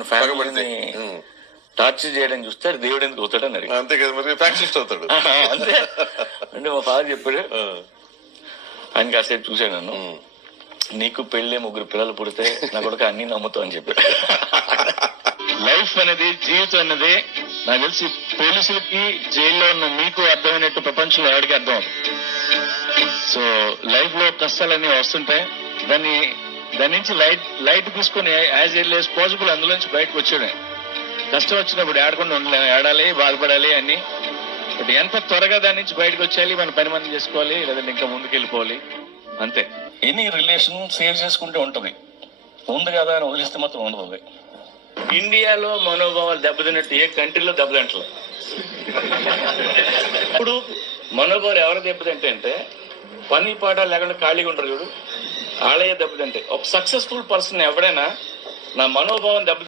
మన ఫ్యామిలీని టార్చర్ చేయడం చూస్తే దేవుడు ఎందుకు అవుతాడు అన్నారు. అంతే కదా, మరి ఫ్యాక్షనిస్ట్ అవుతాడు. అంతే అంటే మా ఫాదర్ చెప్పాడు. ఆయన కాసేపు చూశాను నన్ను, నీకు పెళ్ళి 3 పిల్లలు పుడితే నా కొడుకు అన్ని నమ్ముతావు అని చెప్పాడు. లైఫ్ అనేది, జీవితం అనేది నాకు తెలిసి పోలీసులకి జైల్లో ఉన్న మీకు అర్థమైనట్టు ప్రపంచంలో ఎవరికి అర్థం అవుతుంది. సో లైఫ్ లో కష్టాలన్నీ వస్తుంటాయి, దాని నుంచి లైట్ తీసుకుని యాజ్ ఎర్లీ యాజ్ పాసిబుల్ అందులో నుంచి బయటకు వచ్చాడు. కష్టం వచ్చినప్పుడు ఏడకుండా ఉండలేము, ఏడాలి, బాధపడాలి అన్ని. బట్ ఎంత త్వరగా దాని నుంచి బయటకు వచ్చేయాలి, మన పని మనం చేసుకోవాలి, లేదంటే ఇంకా ముందుకు వెళ్ళిపోవాలి అంతే. ఎనీ రిలేషన్ సేవ్ చేసుకుంటే ఉంటది, ఉంది కదా అని వదిలిస్తే మాత్రం ఉండదు. ఇండియాలో మనోభావాలు దెబ్బతిన్నట్టు ఏ కంట్రీలో దెబ్బతింటలేదు. ఇప్పుడు మనోభావాలు ఎవరు దెబ్బతింటే అంటే పని పాట లేకుండా ఖాళీగా ఉంటారు చూడు, వాళ్ళే దెబ్బతింటాయి. ఒక సక్సెస్ఫుల్ పర్సన్ ఎవడైనా నా మనోభావం దెబ్బ